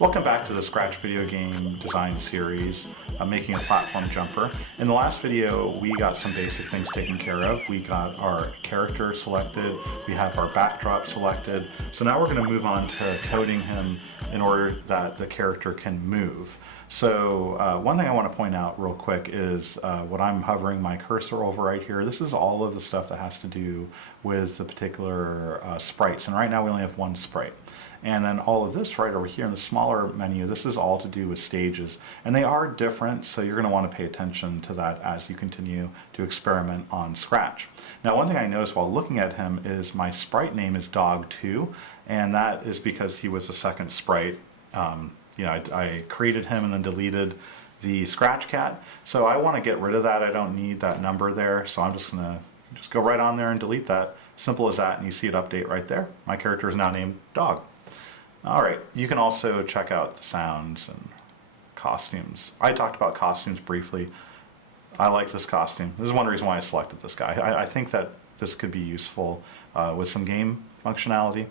Welcome back to the Scratch video game design series, making a platform jumper. In the last video, we got some basic things taken care of. We got our character selected, we have our backdrop selected. So now we're going to move on to coding him in order that the character can move. So one thing I want to point out real quick is what I'm hovering my cursor over right here. This is all of the stuff that has to do with the particular sprites. And right now we only have one sprite. And then all of this right over here in the smaller menu, this is all to do with stages. And they are different, so you're going to want to pay attention to that as you continue to experiment on Scratch. Now, one thing I noticed while looking at him is my sprite name is Dog2, and that is because he was the second sprite. I created him and then deleted the Scratch cat. So I want to get rid of that. I don't need that number there, so I'm just going to go right on there and delete that. Simple as that, and you see it update right there. My character is now named Dog. All right, you can also check out the sounds and costumes. I talked about costumes briefly. I like this costume. This is one reason why I selected this guy. I think that this could be useful with some game functionality.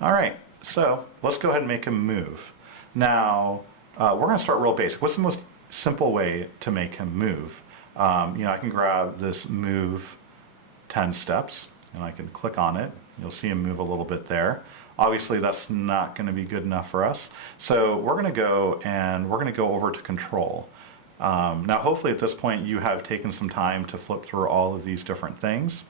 All right, so let's go ahead and make him move. Now, we're going to start real basic. What's the most simple way to make him move? I can grab this move 10 steps, and I can click on it. You'll see him move a little bit there. Obviously, that's not going to be good enough for us. So we're going to go over to control. Now, hopefully at this point you have taken some time to flip through all of these different things.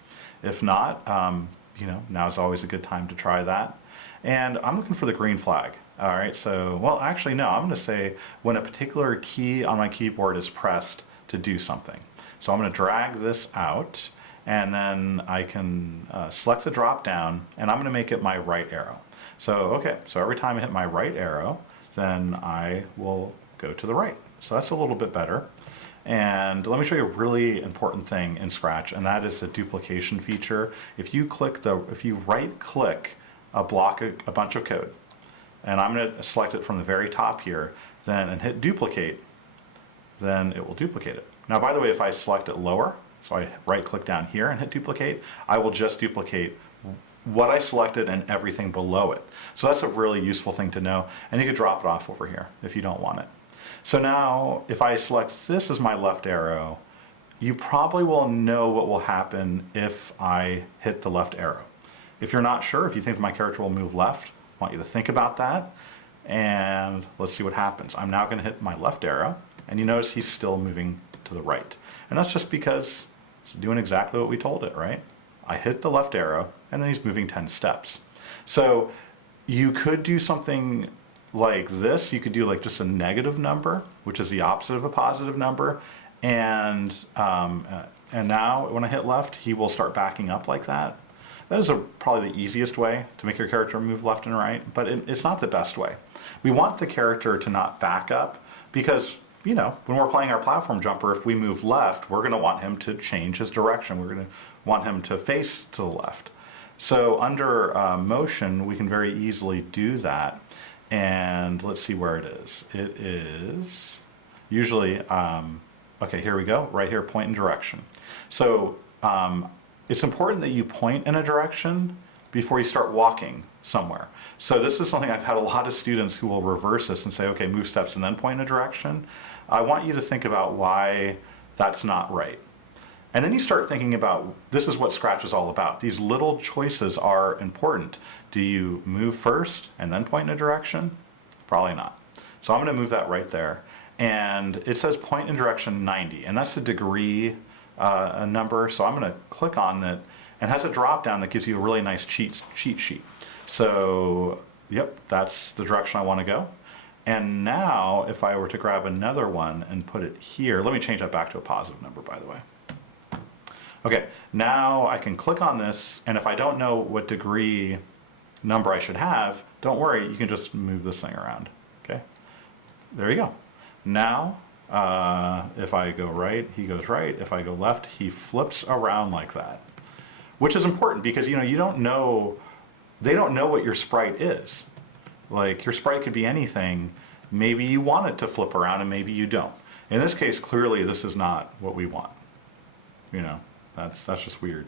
If not, now is always a good time to try that. And I'm looking for the green flag. All right, so, well, actually, no, I'm going to say when a particular key on my keyboard is pressed to do something. So I'm going to drag this out, and then I can select the drop down, and I'm going to make it my right arrow. So every time I hit my right arrow, then I will go to the right. So that's a little bit better. And let me show you a really important thing in Scratch, and that is the duplication feature. If you right click a bunch of code, and I'm going to select it from the very top here, and hit duplicate, then it will duplicate it. Now, by the way, if I select it lower, so I right click down here and hit duplicate, I will just duplicate what I selected and everything below it. So that's a really useful thing to know, and you could drop it off over here if you don't want it. So now if I select this as my left arrow, you probably will know what will happen if I hit the left arrow. If you're not sure, if you think my character will move left, I want you to think about that, and let's see what happens. I'm now going to hit my left arrow, and you notice he's still moving to the right. And that's just because it's doing exactly what we told it, right? I hit the left arrow, and then he's moving 10 steps. So you could do something like this. You could do like just a negative number, which is the opposite of a positive number. And now when I hit left, he will start backing up like that. That is probably the easiest way to make your character move left and right, but it's not the best way. We want the character to not back up because, when we're playing our platform jumper, if we move left, we're going to want him to change his direction. We're going to want him to face to the left. So under motion, we can very easily do that. And let's see where it is. It is usually, okay, here we go, right here, point and direction. So it's important that you point in a direction before you start walking somewhere. So this is something I've had a lot of students who will reverse this and say, okay, move steps and then point in a direction. I want you to think about why that's not right. And then you start thinking about, this is what Scratch is all about. These little choices are important. Do you move first and then point in a direction? Probably not. So I'm going to move that right there. And it says point in direction 90, and that's the degree number. So I'm going to click on it, and it has a drop down that gives you a really nice cheat sheet. So, yep, that's the direction I want to go. And now, if I were to grab another one and put it here, let me change that back to a positive number, by the way. Okay, now I can click on this, and if I don't know what degree number I should have, don't worry, you can just move this thing around. Okay, there you go. Now, if I go right, he goes right. If I go left, he flips around like that, which is important because they don't know what your sprite is. Like, your sprite could be anything. Maybe you want it to flip around and maybe you don't. In this case, clearly this is not what we want. That's just weird.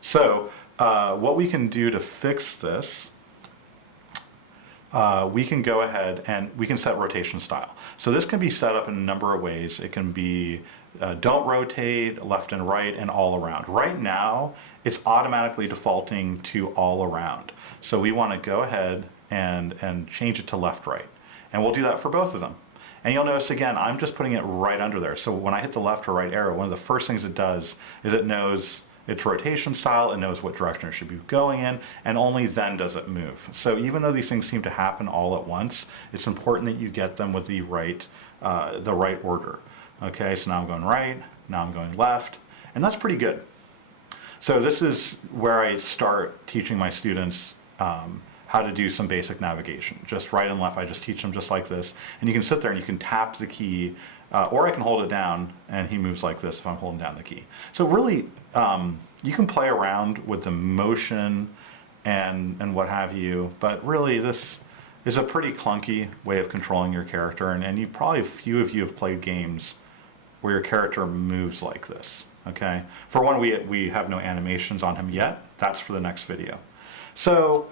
So what we can do to fix this we can go ahead and we can set rotation style. So this can be set up in a number of ways. It can be don't rotate, left and right, and all around. Right now, it's automatically defaulting to all around. So we want to go ahead and change it to left, right. And we'll do that for both of them. And you'll notice again, I'm just putting it right under there. So when I hit the left or right arrow, one of the first things it does is it knows its rotation style, it knows what direction it should be going in, and only then does it move. So even though these things seem to happen all at once, it's important that you get them with the right order. Okay, so now I'm going right, now I'm going left, and that's pretty good. So this is where I start teaching my students how to do some basic navigation. Just right and left, I just teach them just like this. And you can sit there and you can tap the key, or I can hold it down and he moves like this if I'm holding down the key. So really, you can play around with the motion and what have you, but really this is a pretty clunky way of controlling your character, and you probably, few of you have played games where your character moves like this, okay? For one, we have no animations on him yet. That's for the next video. So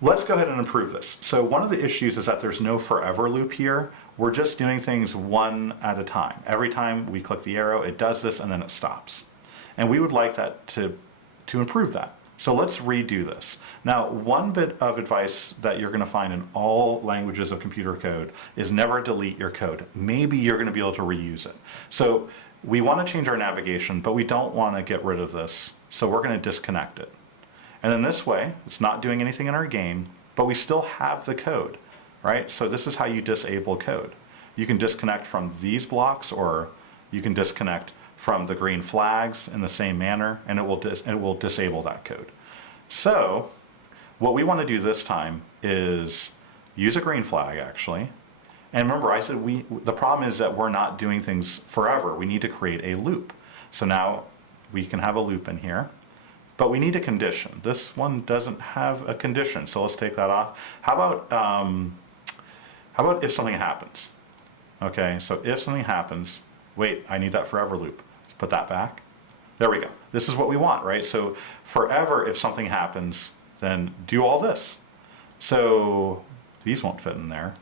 let's go ahead and improve this. So one of the issues is that there's no forever loop here. We're just doing things one at a time. Every time we click the arrow, it does this and then it stops. And we would like that to improve that. So let's redo this. Now, one bit of advice that you're going to find in all languages of computer code is never delete your code. Maybe you're going to be able to reuse it. So we want to change our navigation, but we don't want to get rid of this. So we're going to disconnect it. And then this way, it's not doing anything in our game, but we still have the code, right? So this is how you disable code. You can disconnect from these blocks, or you can disconnect from the green flags in the same manner, and it will disable that code. So what we want to do this time is use a green flag, actually. And remember, I said the problem is that we're not doing things forever. We need to create a loop. So now we can have a loop in here, but we need a condition. This one doesn't have a condition, so let's take that off. How about if something happens? Okay, so if something happens, wait, I need that forever loop. Put that back. There we go. This is what we want, right? So forever, if something happens, then do all this. So these won't fit in there.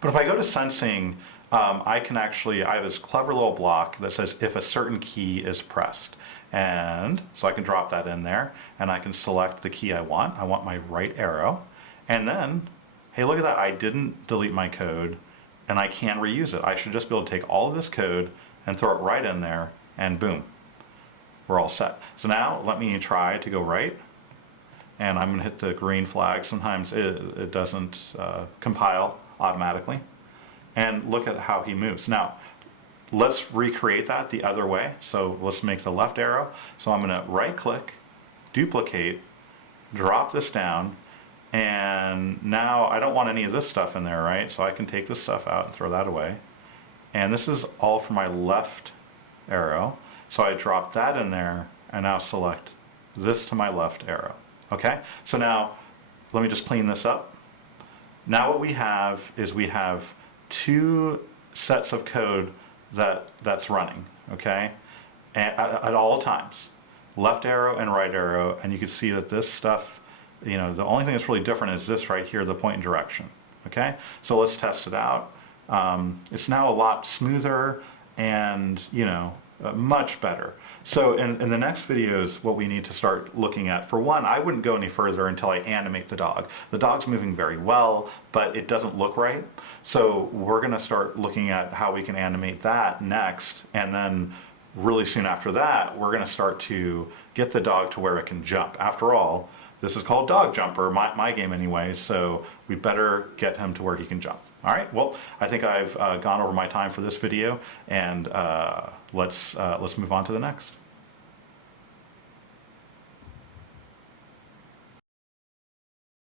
But if I go to sensing, I have this clever little block that says if a certain key is pressed. And so I can drop that in there, and I can select the key I want. I want my right arrow. And then, hey, look at that. I didn't delete my code, and I can reuse it. I should just be able to take all of this code and throw it right in there, and boom, we're all set. So now let me try to go right, and I'm going to hit the green flag. Sometimes it doesn't compile automatically. And look at how he moves. Now, let's recreate that the other way. So let's make the left arrow. So I'm going to right click, duplicate, drop this down, and now I don't want any of this stuff in there, right? So I can take this stuff out and throw that away. And this is all for my left arrow. So I drop that in there and now select this to my left arrow. Okay, so now let me just clean this up. Now what we have is we have two sets of code that's running, okay, at all times. Left arrow and right arrow, and you can see that this stuff, you know, the only thing that's really different is this right here, the point and direction. Okay, so let's test it out. It's now a lot smoother and, you know, much better. So in the next videos, what we need to start looking at, for one, I wouldn't go any further until I animate the dog. The dog's moving very well, but it doesn't look right. So we're going to start looking at how we can animate that next, and then really soon after that, we're going to start to get the dog to where it can jump. After all, this is called Dog Jumper, my game anyway, so we better get him to where he can jump. All right, well, I think I've gone over my time for this video, and let's move on to the next.